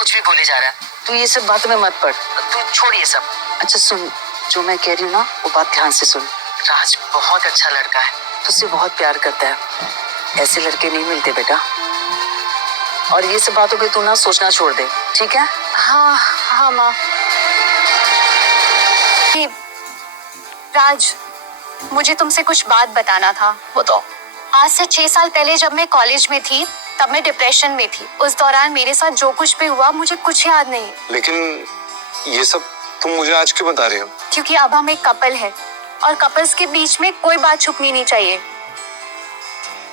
कुछ भी बोले जा रहा है। तू ये सब बात में मत पड़। तू छोड़ ये सब। अच्छा सुन, जो मैं कह रही हूँ ना वो बात ध्यान से सुन। राज बहुत अच्छा लड़का है। तुझसे बहुत प्यार करता है। ऐसे लड़के नहीं मिलते बेटा। और ये सब बातों पे तू ना सोचना छोड़ दे, ठीक है? हाँ हाँ माँ। राज, मुझे तुमसे कुछ बात बताना था। बताओ। आज से 6 साल पहले जब मैं कॉलेज में थी तब मैं डिप्रेशन में थी। उस दौरान मेरे साथ जो कुछ भी हुआ मुझे कुछ याद नहीं। लेकिन ये सब तुम मुझे आज क्यों बता रही हो? क्योंकि अब हम एक कपल है और कपल्स के बीच में कोई बात छुपनी नहीं चाहिए।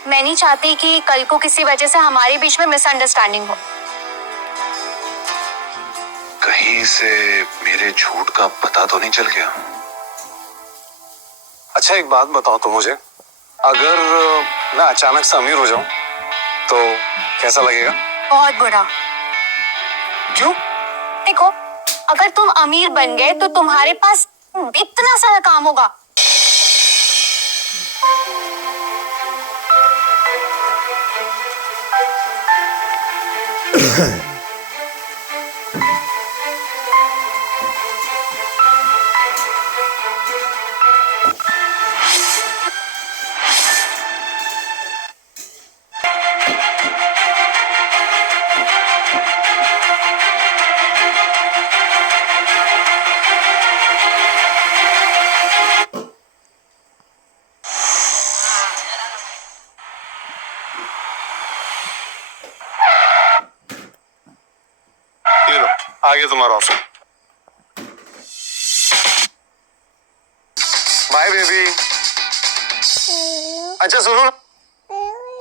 मैं नहीं चाहती कि कल को किसी वजह से हमारे बीच में मिसअंडरस्टैंडिंग हो। कहीं से मेरे झूठ का पता तो नहीं चल गया? अच्छा एक बात बताओ तो मुझे, अगर मैं अचानक से अमीर हो जाऊं तो कैसा लगेगा? बहुत बुरा। क्यों? देखो, अगर तुम अमीर बन गए तो तुम्हारे पास इतना सारा काम होगा। ये लो, आ गया तुम्हारा ऑफर। Bye baby. अच्छा सुनो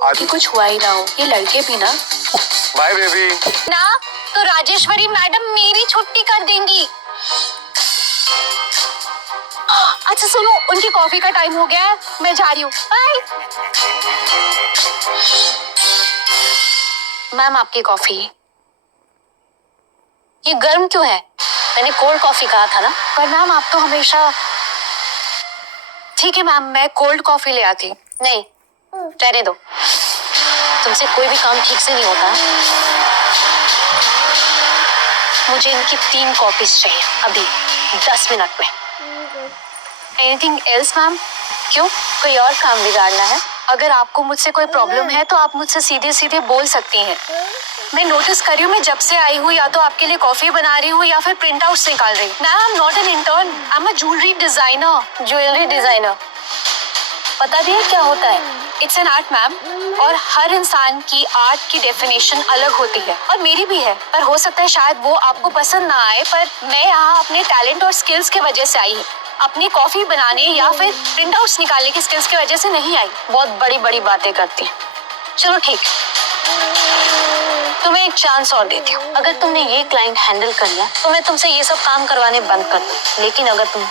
कि कुछ हुआ ही ना हो, ये लड़के भी ना। Bye baby. ना तो राजेश्वरी मैडम मेरी छुट्टी कर देंगी। अच्छा सुनो, उनकी कॉफी का टाइम हो गया है, मैं जा रही हूँ। बाय। मैम आपकी कॉफी। ये गर्म क्यों है? मैंने कोल्ड कॉफी कहा था ना। पर मैम आप तो हमेशा। ठीक है मैम, मैं कोल्ड कॉफी ले आती हूँ। नहीं, रहने दो, तुमसे कोई भी काम ठीक से नहीं होता। मुझे इनकी 3 कॉपीज चाहिए अभी 10 मिनट में। Anything else ma'am? क्यों, कोई और काम बिगाड़ना है? अगर आपको मुझसे कोई प्रॉब्लम है तो आप मुझसे सीधे सीधे बोल सकती हैं। मैं नोटिस कर रही हूँ, मैं जब से आई हूँ या तो आपके लिए कॉफी बना रही हूँ या फिर प्रिंट आउट्स निकाल रही हूँ। Ma'am I am not an intern, I am a jewellery designer. Jewellery designer पता नहीं क्या होता है? इट्स एन आर्ट मैम, और हर इंसान की आर्ट की डेफिनेशन अलग होती है और मेरी भी है। पर हो सकता है शायद वो आपको पसंद ना आए, पर मैं यहाँ अपने टैलेंट और स्किल्स के वजह से आई हूँ, अपनी कॉफी बनाने या फिर प्रिंट आउट्स निकालने की स्किल्स की वजह से नहीं आई। बहुत बड़ी बड़ी बातें करती हैं। चलो ठीक, तुम्हें एक चांस और देती हूँ। अगर तुमने ये क्लाइंट हैंडल कर लिया तो मैं तुमसे ये सब काम करवाने बंद कर दूँ। लेकिन अगर तुम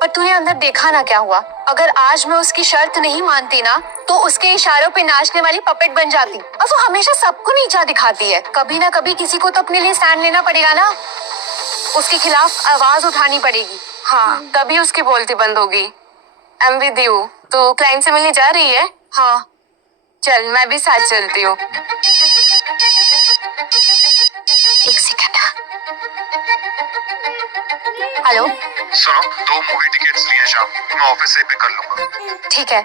पर तूने अंदर देखा ना क्या हुआ? अगर आज मैं उसकी शर्त नहीं मानती ना तो उसके इशारों पे नाचने वाली पपेट बन जाती। और वो हमेशा सबको नीचा दिखाती है। कभी ना कभी किसी को तो अपने लिए स्टैंड लेना पड़ेगा ना, उसके खिलाफ आवाज उठानी पड़ेगी। हाँ, तभी उसकी बोलती बंद होगी। I am with you. तो क्लाइंट से मिलने जा रही है? हाँ चल, मैं भी साथ चलती हूँ। एक सेकंड। हेलो सुनो, 2 मूवी टिकट्स लिए शाम, मैं ऑफिस से पिक कर लूंगा। ठीक है,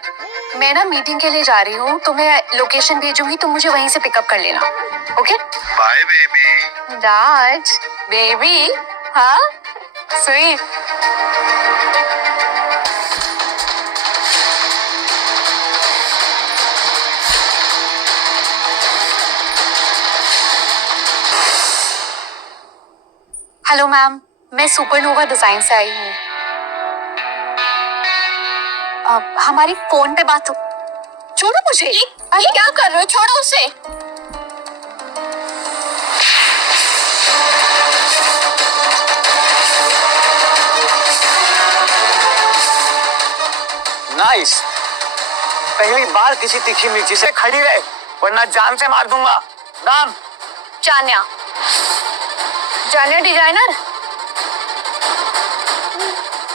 मैं ना मीटिंग के लिए जा रही हूँ तो मैं लोकेशन भेजूंगी, तुम मुझे वहीं से पिकअप कर लेना। Okay bye baby. Raj baby. हाँ स्वीट। हेलो मैम, मैं सुपरनोवा डिजाइन से आई हूँ। हमारी फोन पे बात हो। छोड़ो मुझे। अरे क्या कर रहे हो? छोड़ो उसे। नाइस। पहली बार किसी तीखी मिर्ची से खड़ी रहे, वरना जान से मार दूंगा। नाम? जान्या। जान्या डिजाइनर?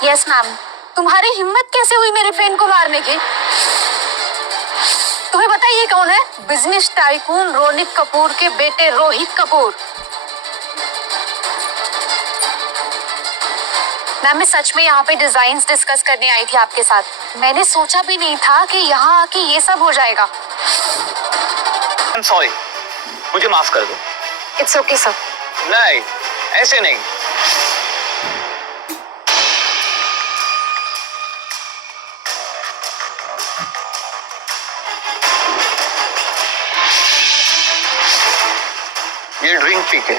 Yes ma'am. तुम्हारी हिम्मत कैसे हुई मेरे फ्रेंड को मारने की? तुम्हें पता है ये कौन है? बिजनेस टाइकून रोनित कपूर के बेटे रोहित कपूर। मैम मैं सच में यहाँ पे डिजाइन्स डिस्कस करने आई थी आपके साथ। मैंने सोचा भी नहीं था कि यहाँ आके ये सब हो जाएगा। I'm sorry, मुझे माफ कर दो। It's okay sir. नहीं, ऐसे नहीं। ये ड्रिंक पी के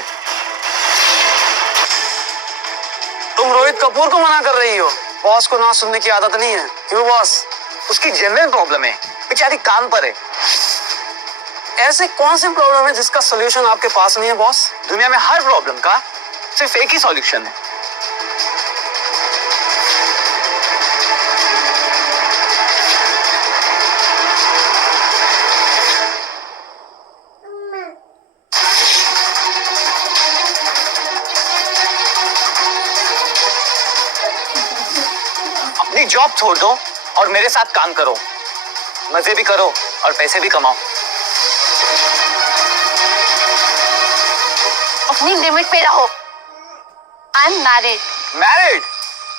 तुम रोहित कपूर को मना कर रही हो? बॉस को ना सुनने की आदत नहीं है। क्यों बॉस? उसकी जेन्युइन प्रॉब्लम है, बेचारी काम पर है। ऐसे कौन सी प्रॉब्लम है जिसका सोल्यूशन आपके पास नहीं है बॉस? दुनिया में हर प्रॉब्लम का सिर्फ एक ही सॉल्यूशन है। अपनी जॉब छोड़ दो और मेरे साथ काम करो, मजे भी करो और पैसे भी कमाओ। अपनी लिमिट पे रहो। I am married. Married?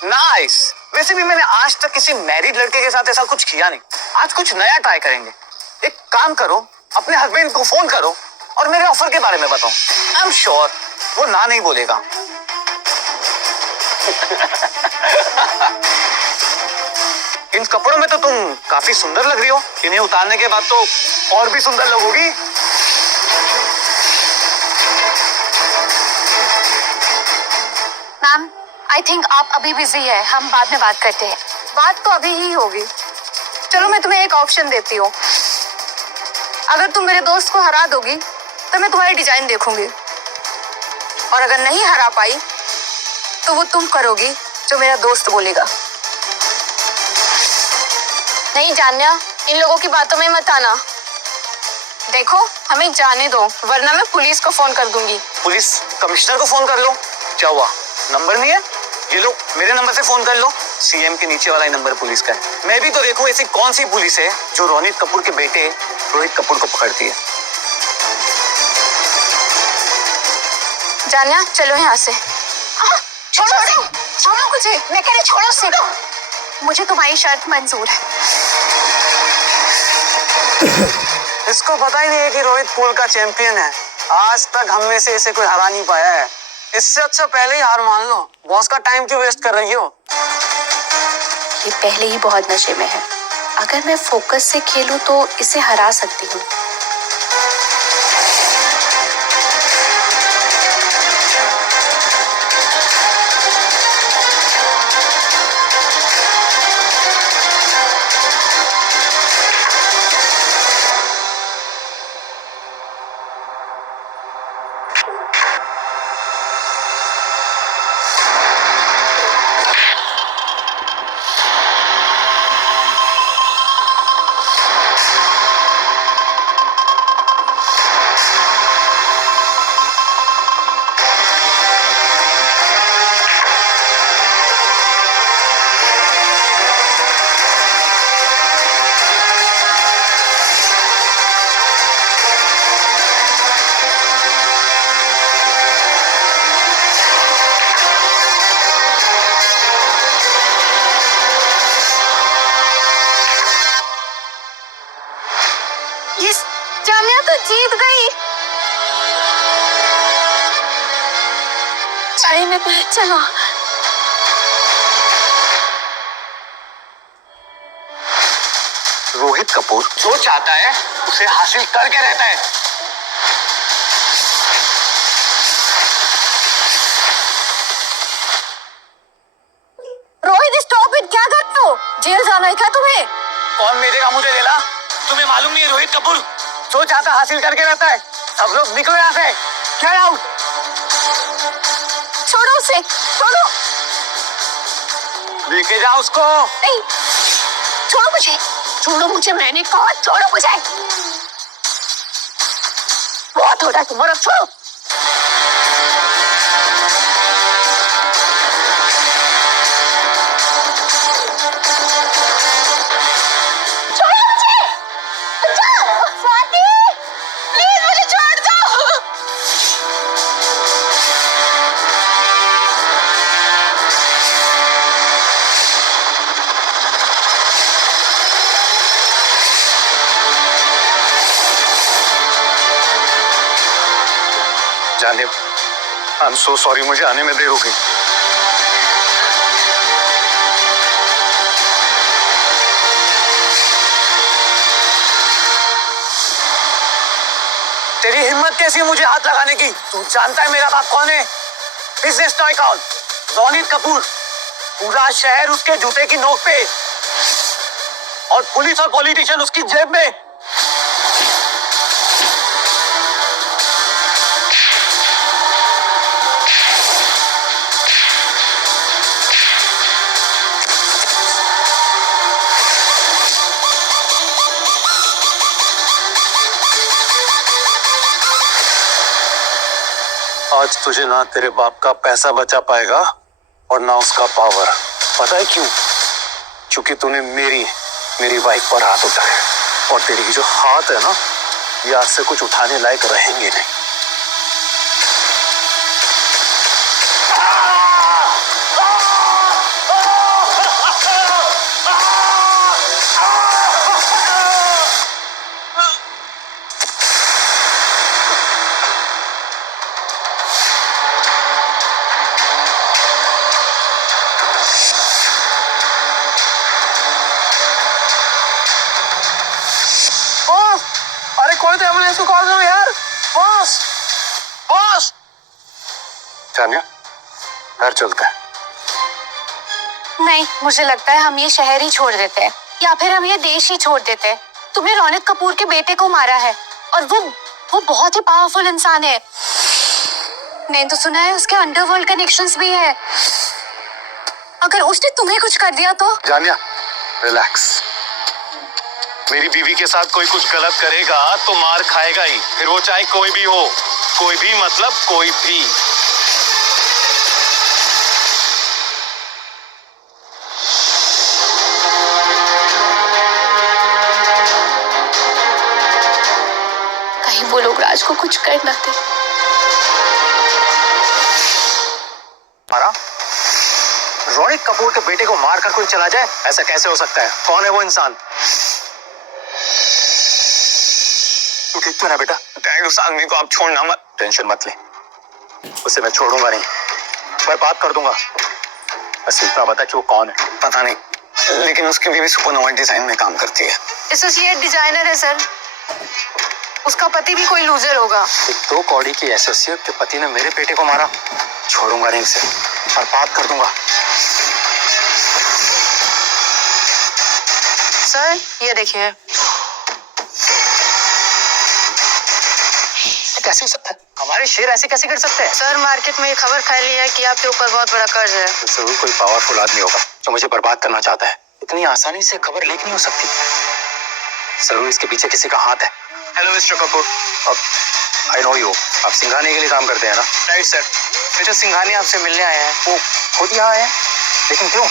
Nice. वैसे भी मैंने आज तक किसी मैरिड लड़के के साथ ऐसा कुछ किया नहीं। आज कुछ नया ट्राई करेंगे। एक काम करो, अपने हस्बैंड को फोन करो और मेरे ऑफर के बारे में बताओ। आई एम श्योर वो ना नहीं बोलेगा। इन कपड़ों में तो तुम काफी सुंदर लग रही हो। इन्हें उतारने के बाद तो और भी सुंदर लगोगी। मैम आई थिंक आप अभी बिजी है, हम बाद में बात करते हैं। बात तो अभी ही होगी। चलो मैं तुम्हें एक ऑप्शन देती हूँ। अगर तुम मेरे दोस्त को हरा दोगी तो मैं तुम्हारी डिजाइन देखूंगी, और अगर नहीं हरा पाई तो वो तुम करोगी जो मेरा दोस्त बोलेगा। नहीं जान्या, इन लोगों की बातों में मत आना। देखो हमें जाने दो, वरना मैं पुलिस को फोन कर दूंगी। पुलिस कमिश्नर को फोन कर लो। क्या हुआ, नंबर नहीं है? ये लो, मेरे नंबर से फोन कर लो। सीएम के नीचे वाला ही नंबर पुलिस का है। मैं भी तो देखूं ऐसी कौन सी पुलिस है जो रोनित कपूर के बेटे रोहित कपूर को पकड़ती है। जान्या चलो यहाँ से। छोड़ो छोड़ो मुझे, मैं कह रही छोड़ो से। मुझे तुम्हारी शर्त मंजूर है। इसको पता ही नहीं है कि रोहित पूल का चैंपियन है। आज तक हम में से इसे कोई हरा नहीं पाया है। इससे अच्छा पहले ही हार मान लो। बॉस का टाइम क्यों वेस्ट कर रही हो? ये पहले ही बहुत नशे में है। अगर मैं फोकस से खेलूं तो इसे हरा सकती हूँ। जान्या तो जीत गई। चाय में चलो। रोहित कपूर जो चाहता है उसे हासिल करके रहता है। रोहित स्टॉप इट, क्या कर रहे हो? जेल जाना है क्या तुम्हें? कौन मेरेगा मुझे लेला? तुम्हें मालूम नहीं है रोहित कपूर जो चाहता हासिल करके रहता है। सब लोग निकलो यहाँ से। Get out. छोड़ो उसे, छोड़ो। लेके जाओ उसको। नहीं, छोड़ो मुझे, छोड़ो मुझे, मैंने कहा छोड़ो मुझे। बहुत हो रहा है तुम्हारा, छोड़ो। छोड़ो मुझे, जाओ। जाने, आई एम सो सॉरी, मुझे आने में देर हो गई। तेरी हिम्मत कैसी है मुझे हाथ लगाने की? तू जानता है मेरा बाप कौन है? Business tycoon Ronit Kapoor. पूरा शहर उसके जूते की नोक पे और पुलिस और पॉलिटिशियन उसकी जेब में। आज तुझे ना तेरे बाप का पैसा बचा पाएगा और ना उसका पावर। पता है क्यों? क्योंकि तूने मेरी वाइफ पर हाथ उठाया और तेरी जो हाथ है ना, ये आज से कुछ उठाने लायक रहेंगे नहीं। अरे कोई तो एम्बुलेंस को कॉल करो यार। Boss boss. जानिया, घर चलता है। नहीं, मुझे लगता है हम ये शहर ही छोड़ देते हैं या फिर हम ये देश ही छोड़ देते हैं। तुमने रोनित कपूर के बेटे को मारा है और वो बहुत ही पावरफुल इंसान है। मैंने तो सुना है उसके अंडरवर्ल्ड कनेक्शंस भी है। अगर उसने तुम्हें कुछ कर दिया तो? जानिया, रिलैक्स। मेरी बीवी के साथ कोई कुछ गलत करेगा तो मार खाएगा ही, फिर वो चाहे कोई भी हो। कोई भी मतलब कोई भी। कहीं वो लोग राज को कुछ कर ना दे। रोनित कपूर के बेटे को मारकर कोई चला जाए, ऐसा कैसे हो सकता है? कौन है वो इंसान? तू ठीक तो ना बेटा? उस आदमी को आप छोड़ना मत। टेंशन मत ले, उसे मैं छोड़ूंगा नहीं, बर्बाद कर दूंगा। बस इतना बता कि वो कौन है। पता नहीं, लेकिन उसकी बीवी सुपरनोवा डिजाइन में काम करती है। एसोसिएट डिजाइनर है सर। उसका पति भी कोई लूजर होगा। एक 2 कौड़ी की एसोसिएट के पति ने मेरे बेटे को मारा। छोड़ूंगा नहीं उसे, बर्बाद कर दूंगा। सर ये देखिए। कैसे हो सकता है? हमारे शेर ऐसे कैसे कर सकते हैं? सर मार्केट में ये खबर फैली है कि आपके ऊपर बहुत बड़ा कर्ज है। तो जरूर कोई पावरफुल आदमी होगा जो मुझे बर्बाद करना चाहता है। इतनी आसानी से खबर लीक नहीं हो सकती। जरूर इसके पीछे किसी का हाथ है। Hello mister Kapoor, I know you. आप सिंघानिया के लिए काम करते हैं ना? Right sir. मिस्टर सिंघानिया आपसे मिलने आए हैं। वो खुद यहाँ आए हैं, लेकिन क्यों?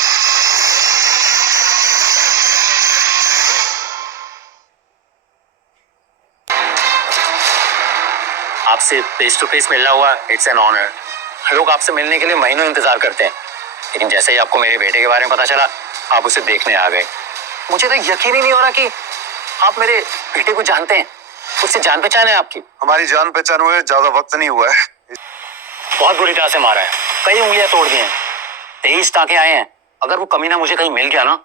आपसे फेस टू फेस मिलना हुआ, इट्स एन ऑनर। लोग आपसे मिलने के लिए महीनों इंतजार करते हैं, लेकिन जैसे ही आपको मेरे बेटे के बारे में पता चला, आप उसे देखने आ गए। मुझे तो यकीन ही नहीं हो रहा कि आप मेरे बेटे को जानते हैं। उससे जान पहचान है आपकी? हमारी जान पहचान हुए ज्यादा वक्त नहीं हुआ है। बहुत बुरी तरह से मारा है, कई उंगलियां तोड़ दी हैं, 23 टाँके आए हैं। अगर वो कमीना मुझे कहीं मिल गया ना,